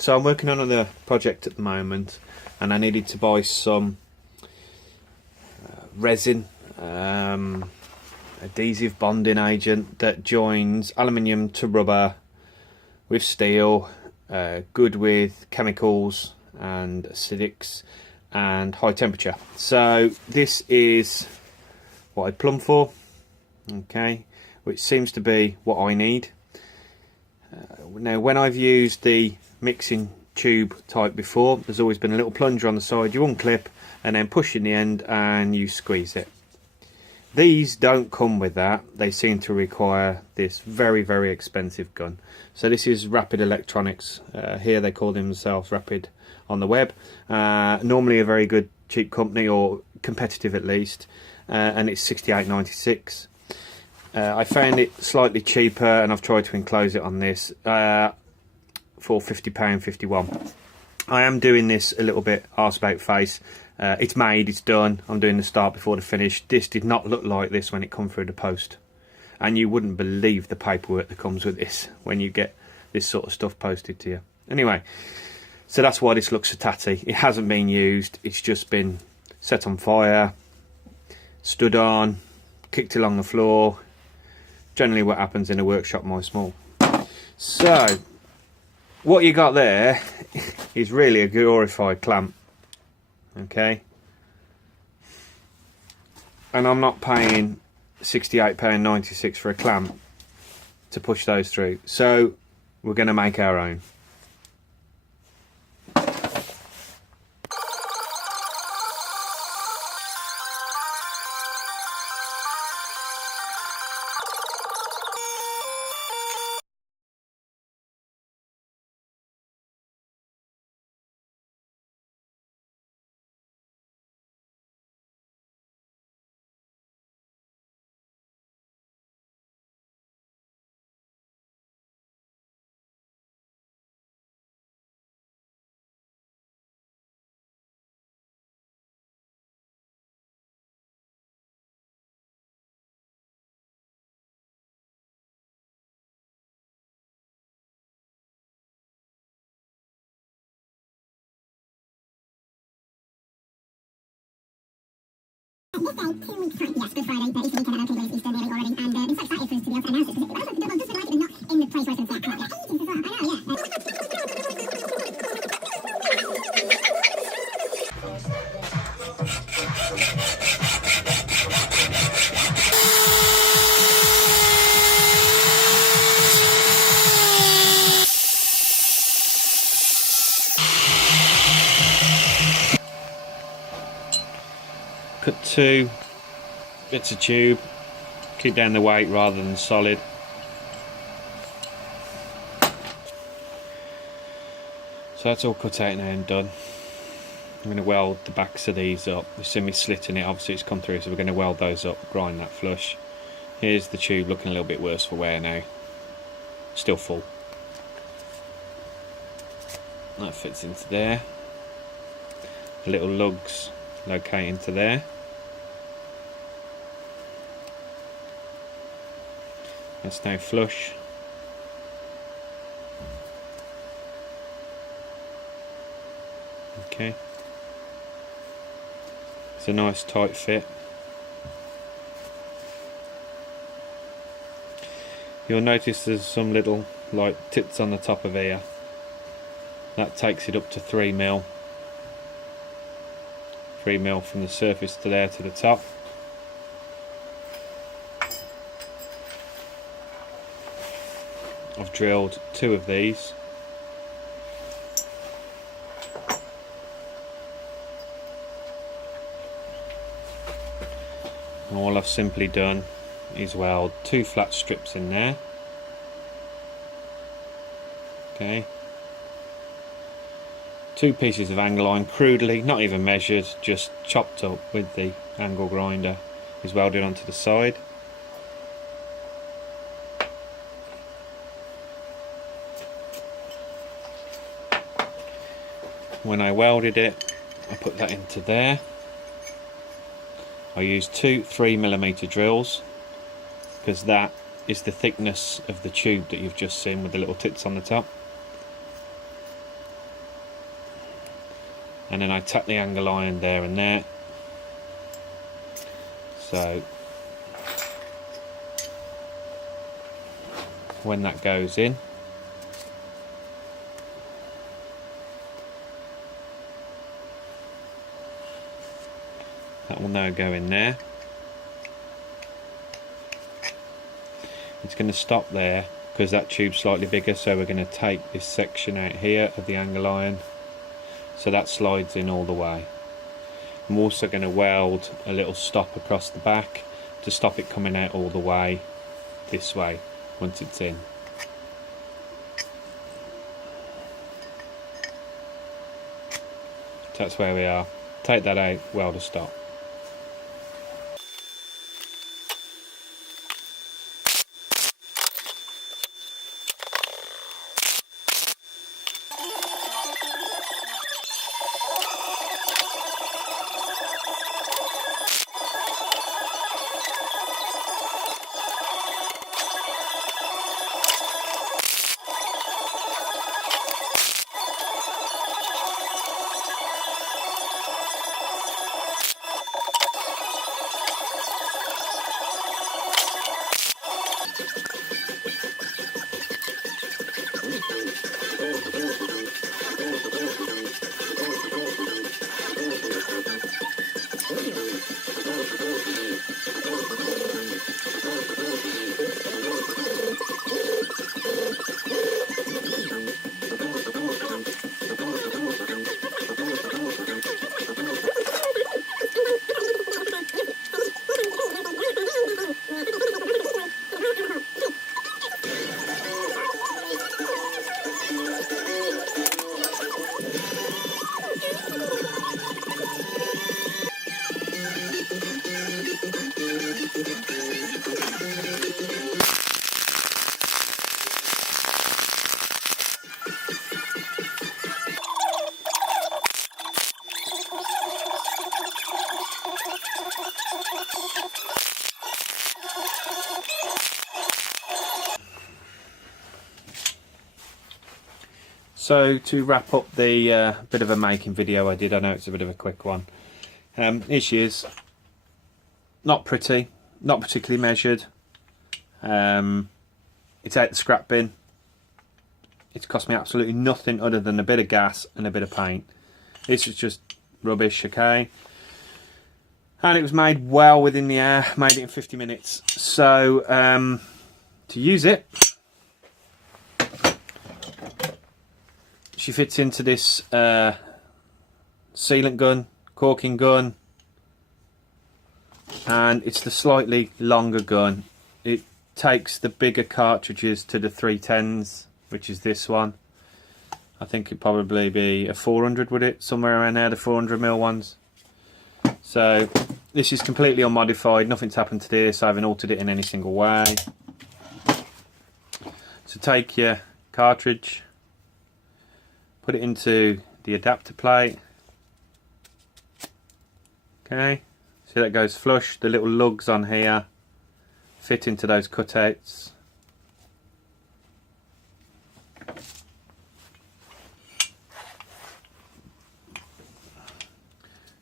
So I'm working on another project at the moment, and I needed to buy some resin, adhesive bonding agent that joins aluminium to rubber with steel, good with chemicals and acidics and high temperature. So this is what I plumbed for, okay, which seems to be what I need. Now when I've used the mixing tube type before, there's always been a little plunger on the side. You unclip and then push in the end and you squeeze it. These don't come with that. They seem to require this very expensive gun. So this is Rapid Electronics. Here they call themselves Rapid on the web. Normally a very good cheap company, or competitive at least, and it's $68.96. I found it slightly cheaper, and I've tried to enclose it on this for £50.51. I am doing this a little bit arse about face. It's made, it's done. I'm doing the start before the finish. This did not look like this when it come through the post, and you wouldn't believe the paperwork that comes with this when you get this sort of stuff posted to you. Anyway, so that's why this looks so tatty. It hasn't been used. It's just been set on fire, stood on, kicked along the floor. Generally what happens in a workshop my small. So what you got there is really a glorified clamp, okay, and I'm not paying £68.96 for a clamp to push those through, so we're going to make our own. This day, 2 weeks time, yes, Good Friday, Easter weekend, I don't think it's Easter nearly already, and I'm so excited for us to be able to announce it, because well, just like it, but not in the place where it's going to say, I can't get ages as well, I know, yeah. Cut 2 bits of tube, keep down the weight rather than solid. So that's all cut out now and done. I'm going to weld the backs of these up. You see me slitting it, obviously it's come through, so we're going to weld those up, grind that flush. Here's the tube looking a little bit worse for wear now. Still full. That fits into there. The little lugs locate into there. That's now flush. Okay. It's a nice tight fit. You'll notice there's some little like tits on the top of here. That takes it up to 3mm. 3mm from the surface to there to the top. I've drilled 2 of these. And all I've simply done is weld 2 flat strips in there. Okay. 2 pieces of angle iron, crudely, not even measured, just chopped up with the angle grinder, is welded onto the side. When I welded it, I put that into there. I used 2 3mm drills, because that is the thickness of the tube that you've just seen with the little tits on the top. and then I tack the angle iron there and there. So when that goes in, that will now go in there. It's going to stop there because that tube's slightly bigger, so we're going to take this section out here of the angle iron so that slides in all the way. I'm also going to weld a little stop across the back to stop it coming out all the way this way once it's in. So that's where we are. Take that out, weld a stop. So to wrap up the bit of a making video I did, I know it's a bit of a quick one. Here she is. Not pretty, not particularly measured. It's out the scrap bin. It's cost me absolutely nothing other than a bit of gas and a bit of paint. This is just rubbish, okay? And it was made well within the hour, made it in 50 minutes. So to use it, she fits into this sealant gun, caulking gun, and it's the slightly longer gun. It takes the bigger cartridges to the 310s, which is this one. I think it'd probably be a 400, would it? Somewhere around there, the 400mm ones. So this is completely unmodified, nothing's happened to this, I haven't altered it in any single way. So take your cartridge, put it into the adapter plate. Okay, see that goes flush. The little lugs on here fit into those cutouts.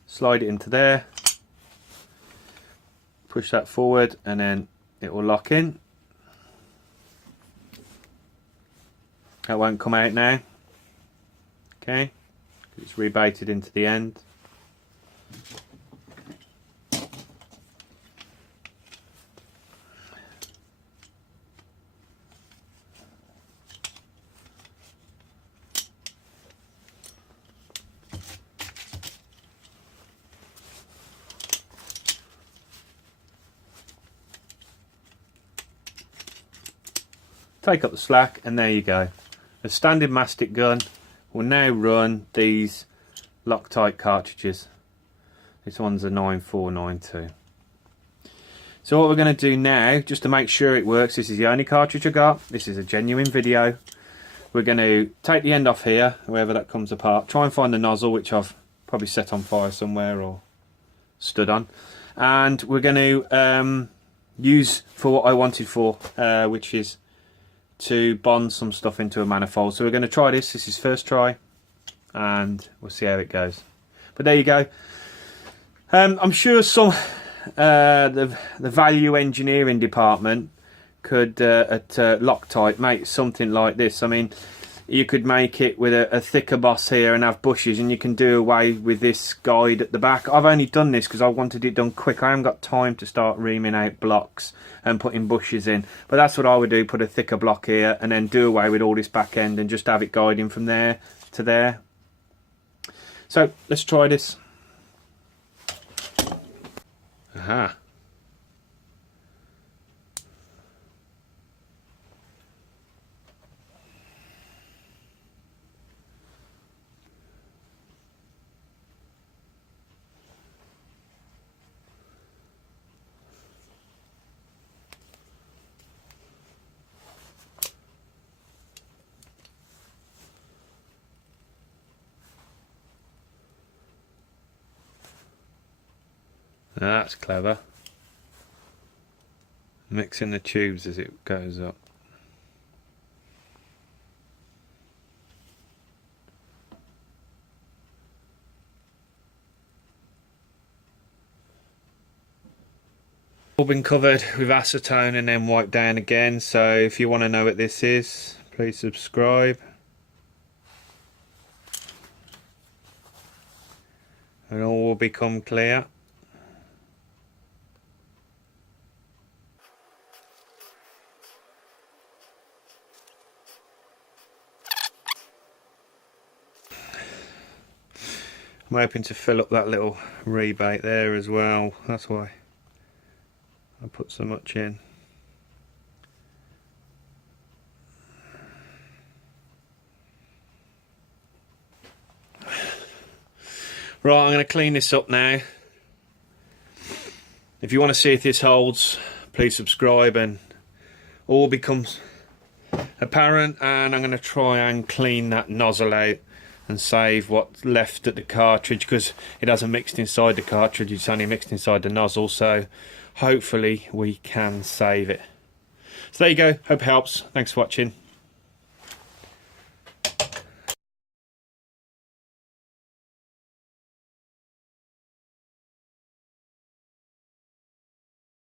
Slide it into there, push that forward, and then it will lock in. That won't come out now. Okay, it's rebaited into the end. Take up the slack, and there you go. A standard mastic gun will now run these Loctite cartridges. This one's a 9492. So what we're going to do now, just to make sure it works, this is the only cartridge I got, this is a genuine video. We're going to take the end off here, wherever that comes apart, try and find the nozzle, which I've probably set on fire somewhere or stood on, and we're going to use for what I wanted for, which is to bond some stuff into a manifold. So we're going to try this. This is first try, and we'll see how it goes. But there you go. I'm sure some the value engineering department could at Loctite make something like this. I mean, you could make it with a thicker boss here and have bushes, and you can do away with this guide at the back. I've only done this because I wanted it done quick. I haven't got time to start reaming out blocks and putting bushes in, but that's what I would do, put a thicker block here and then do away with all this back end and just have it guiding from there to there. So let's try this. Aha. That's clever. Mixing the tubes as it goes up. All been covered with acetone and then wiped down again, so if you want to know what this is, please subscribe. And all will become clear. I'm hoping to fill up that little rebate there as well. That's why I put so much in. Right, I'm going to clean this up now. If you want to see if this holds, please subscribe and all becomes apparent. And I'm going to try and clean that nozzle out and save what's left at the cartridge, because it hasn't mixed inside the cartridge, it's only mixed inside the nozzle, so hopefully we can save it. So there you go, hope it helps. Thanks for watching.